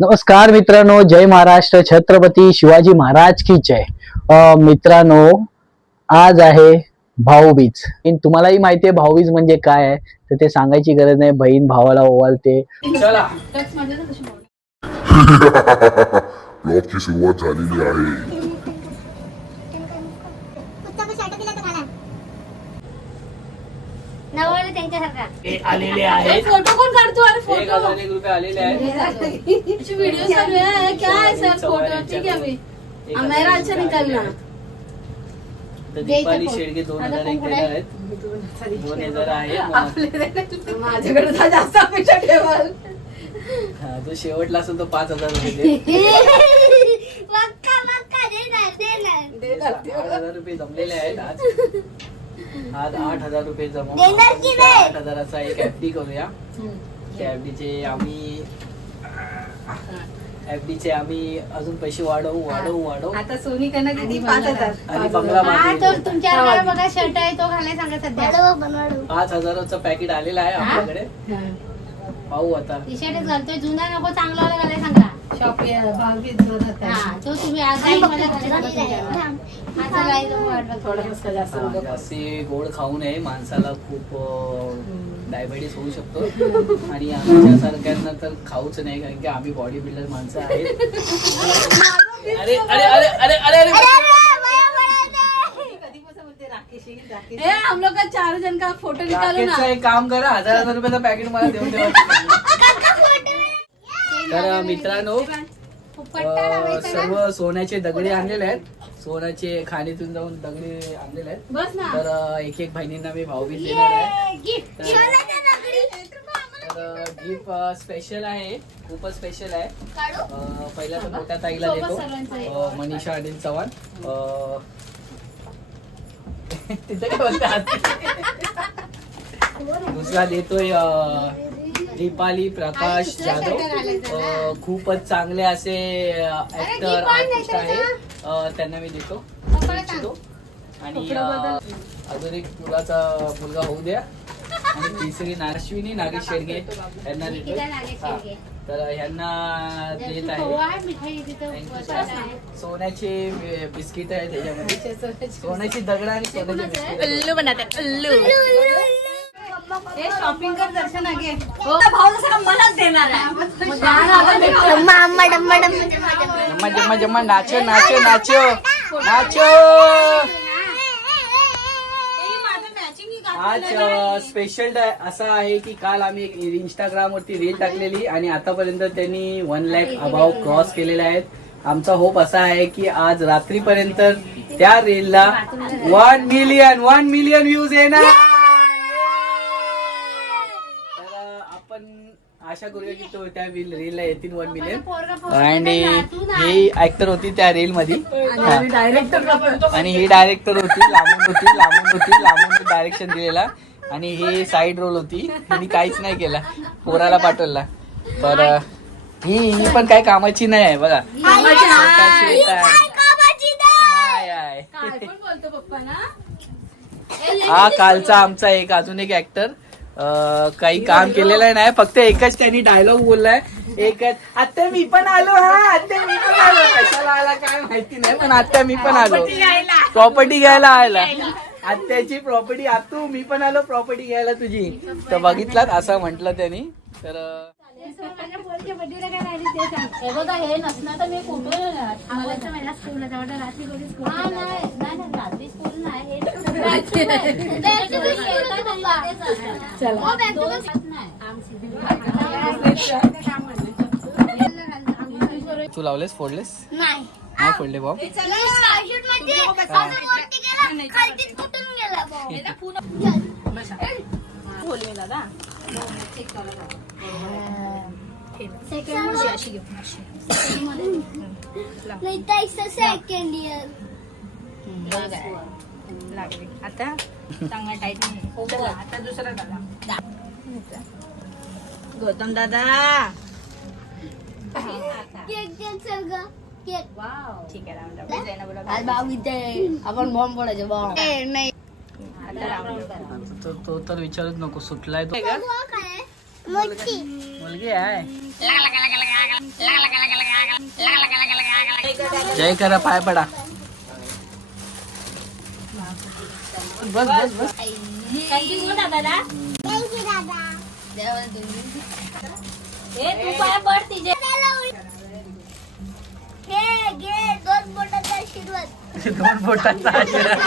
नमस्कार मित्रांनो, जय महाराष्ट्र, छत्रपती शिवाजी महाराज की जय. मित्रांनो, आज आहे भाऊबीज. तुम्हालाही माहिती आहे भाऊबीज म्हणजे काय आहे, तर ते सांगायची गरज नाही. बहीण भावाला ओवाळते. चला ब्लॉगची सुरुवात झालेली आहे. आलेले आहेत. फोटो कोण काढतो? अरे फोटो रुपये आलेले आहेत. वीडियो चालू है क्या है सर? फोटो ठीक है अभी मेरा अच्छा निकलना. दीपाली शेडगे 2001 देणार आहेत. 2000 आहे. माझ्याकडे जास्त अपेक्षा ठेवाल. जो शेवटला असेल तो 5000 रुपये दे. 8000 रुपये जमलेले आहेत आज 8000 रुपये जमवून 8000चा एक एफडी करूया. त्या एफडीचे आम्ही अजून पैसे वाढवू आता सोनी कना किती 5000 आणि बंगला बांधू. तुमच्याकडे बघा शर्ट आहे तो घालाय सांगा सध्या. 5000चं पॅकेट आलेलं आहे आपल्याकडे. पाहू आता. टी शर्टच घालतोय, जुना नको चांगला वाला घालाय सांगा. शॉपिंग भावगीत जोरात आहे. हा तो तुम्ही आज काही मला घालायला जास्ती गोड खाऊ नये, माणसाला खूप डायबिटीस होऊ शकतो. आणि आमच्या सारख्यांना तर खाऊच नाही, कारण की आम्ही बॉडी बिल्डर माणसं आहेत. अरे अरे अरे अरे अरे अरे हम लोग का 4 जन का फोटो निकालो ना. एक काम करा, 1000 रुपयाचा पॅकेट मला देऊन द्या. तर मित्रांनो, सर्व सोन्याचे दगडे आणलेले आहेत. सोन्याचे खाणीतून जाऊन दगडे आणलेले आहेत. बस ना. तर एक भाईनींना मी भाऊबीज देणार आहे. तर गिफ्ट स्पेशल आहे, खूपच स्पेशल आहे. पहिला तर मोठ्या ताईला देतो, मनीषा अनिल चव्हाण. तिथे काय बोलतात. दुसरा देतोय दीपाली प्रकाश जाधव. खूपच चांगले असे ऍक्टर आर्टिस्ट आहे, त्यांना मी देतो. आणि अजून एक मुलगा होऊ द्या. आणि तिसरी अश्विनी नागेश शेडगे यांना देतो. तर ह्यांना देत आहे. सोन्याचे बिस्किट आहे त्याच्यामध्ये, सोन्याची दगड आणि सोन्याचे बिस्किट. शॉपिंग कर दर्शन आगे. भाऊ जसं मलाच देणार आहे. जम्मा जम्मा नाचो नाचो नाचो नाचो. आज स्पेशल असा आहे की काल आम्ही इंस्टाग्राम वरती रील टाकलेली आणि आतापर्यंत त्यांनी 1 लाख अबाव क्रॉस केलेले आहेत. आमचा होप असा आहे की आज रात्रीपर्यंत त्या रीलला 1 मिलियन व्ह्यूज येणार. आशा करूया की तो त्या रीलला येतील 1 मिलियन. आणि ही ऍक्टर होती त्या रील मध्ये, आणि ही डायरेक्टर होती. लांबून डायरेक्शन दिलेला. आणि ही साईड रोल होती, तिने काहीच नाही केला, पोराला पाठवला. तर ही पण काही कामाची नाही आहे बघा. हा कालचा आमचा अजून एक ऍक्टर काही काम केलेलं नाही, फक्त एकच त्यांनी डायलॉग बोललाय. एकच, आता मी पण आलो. कशाला आला काय माहिती नाही, पण आता मी पण आलो प्रॉपर्टी घ्यायला. आत्याची प्रॉपर्टी आतू, मी पण आलो प्रॉपर्टी घ्यायला तुझी. तर बघितलात असं म्हटलं त्यांनी. तर हे नसणार तर मी फोटो रात्री स्कूल नाही. तू लावलेस, फोडलेस? नाही फोडले भाऊ. सेकंड इयर लागले आता चांगला टाईट नाही. आता दुसरा दादा गौतम दादा ठीक आहे. आपण बॉम्ब पडायचे बॉम्ब नाही. तो तर विचारूच नको, सुटलाय तो. मुलगी आहे. जय करा, पाय पडा. बस बस बस. तू पाय पड तिचे. दोन बोटांचा आशीर्वाद.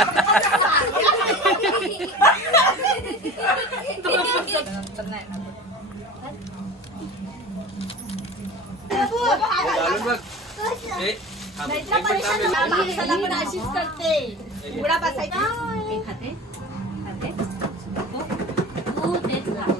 अशीच करते. उघडा बसायचा. तू तेच लाव.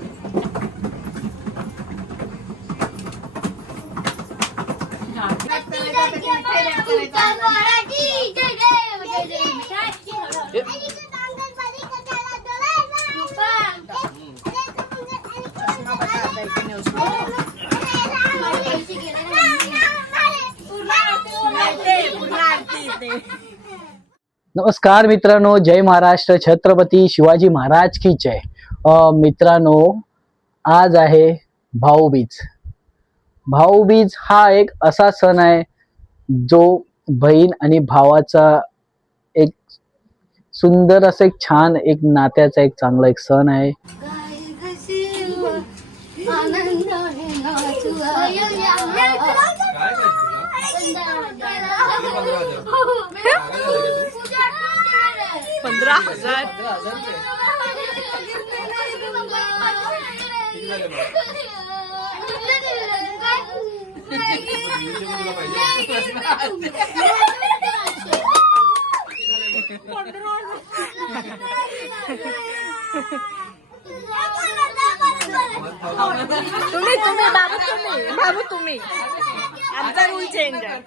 नमस्कार मित्रांनो, जय महाराष्ट्र, छत्रपती शिवाजी महाराज की जय. मित्रांनो, आज आहे भाऊबीज. भाऊबीज हा एक असा सण आहे जो बहीण आणि भावाचा एक सुंदर असं एक छान एक नात्याचा एक चांगला एक सण आहे. बाबू तुम्ही आमचा रूल चेंज आहे.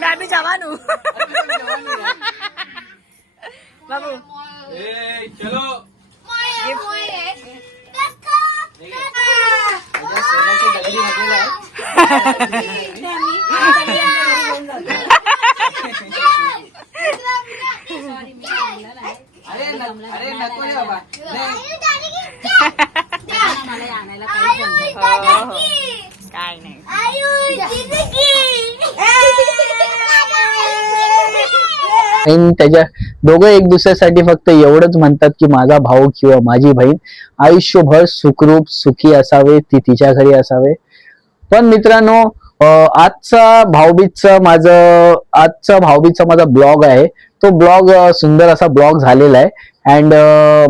मैं भी जवान हूँ बाबू. चलो अरे नको रे बाबा. काय नाही. आणि त्याच्या दोघं एक दुसऱ्यासाठी फक्त एवढंच म्हणतात की माझा भाऊ किंवा माझी बहीण आयुष्यभर सुखरूप सुखी असावे, ती तिच्या घरी असावे. पण मित्रांनो, आजचा भाऊबीजचा माझा ब्लॉग आहे. तो ब्लॉग सुंदर असा ब्लॉग झालेला आहे. अँड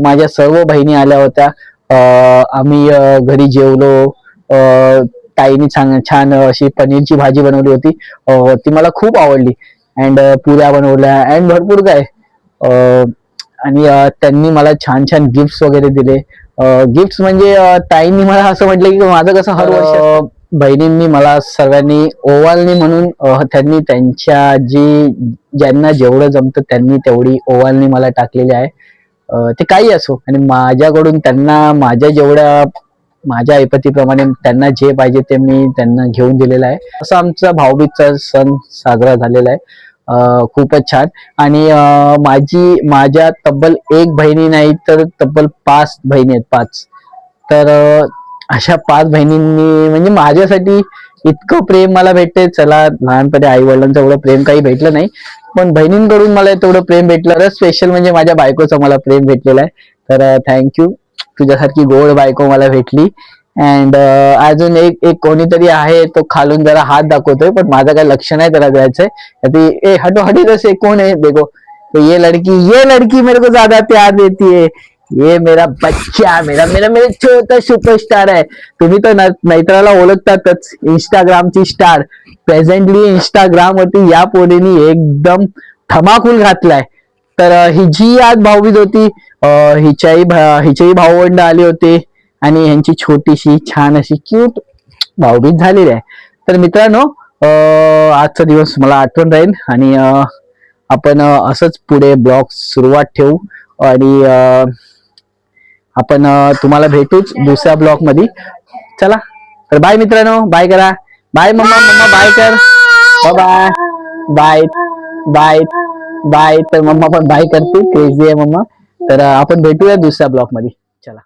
माझ्या सर्व बहिणी आल्या होत्या. आम्ही घरी जेवलो. ताईने छान अशी पनीरची भाजी बनवली होती. ती मला खूप आवडली. अँड पुऱ्या बनवल्या अँड भरपूर काय. आणि त्यांनी मला छान छान गिफ्ट्स वगैरे दिले. गिफ्ट्स म्हणजे ताईंनी मला असं म्हटलं की माझं कसं हर वर्ष बहिणींनी मला सर्वांनी ओवाळणी म्हणून त्यांनी त्यांच्या ज्यांना जेवढं जमतं त्यांनी तेवढी ओवाळणी मला टाकलेली आहे. ते काही असो, आणि माझ्याकडून त्यांना माझ्या ऐपतीप्रमाणे त्यांना जे पाहिजे ते मी त्यांना घेऊन दिलेलं आहे. असं आमचा भाऊबीजचा सण साजरा झालेला आहे. खूपच छान. आणि माझ्या तब्बल एक बहिणी नाही तर तब्बल 5 बहिणी आहेत. 5. तर अशा 5 बहिणींनी म्हणजे माझ्यासाठी इतकं प्रेम मला भेटते. चला, लहानपणी आई वडिलांचं एवढं प्रेम काही भेटलं नाही, पण बहिणींकडून मला तेवढं प्रेम भेटलं. स्पेशल म्हणजे माझ्या बायकोचं मला प्रेम भेटलेलं आहे. तर थँक्यू. तुझ्यासारखी गोड बायको मला भेटली. अँड अजून एक कोणीतरी आहे, तो खालून जरा हात दाखवतोय, पण माझं काही लक्ष नाही त्याला द्यायचंय. हटो हटी से कौन है देखो. तो ये लड़की मेरे को ज्यादा प्यार देती है. ये मेरा बच्चा, मेरा छोटा सुपरस्टार आहे. तुम्ही तर नैत्राला ओळखतातच, इंस्टाग्रामची स्टार. प्रेझेंटली इंस्टाग्राम वरती या पोरीने एकदम धमाकूल घातलाय. तर हिची आज भाऊबीज होती. हिचेही भावंड आले होते आणि ह्यांची छोटीशी छान अशी क्यूट भाऊबीज झालेली आहे. तर मित्रांनो, आजचा दिवस मला आठवण राहील. आणि आपण असंच पुढे ब्लॉग सुरुवात ठेवू. आणि आपण तुम्हाला भेटूच दुसऱ्या ब्लॉग मध्ये. चला, तर बाय मित्रांनो, बाय करा. बाय मम्मा, मम्मा बाय कर. Bye bye bye bye. तर मम्मा पण बाय करते, क्रेझी आहे मम्मा. तर आपण भेटूया दुसऱ्या ब्लॉग मध्ये. चला.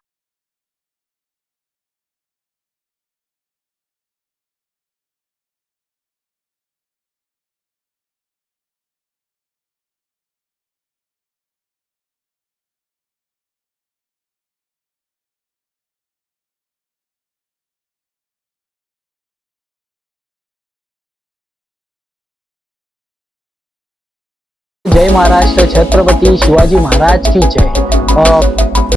जय महाराष्ट्र, छत्रपती शिवाजी महाराज की जय.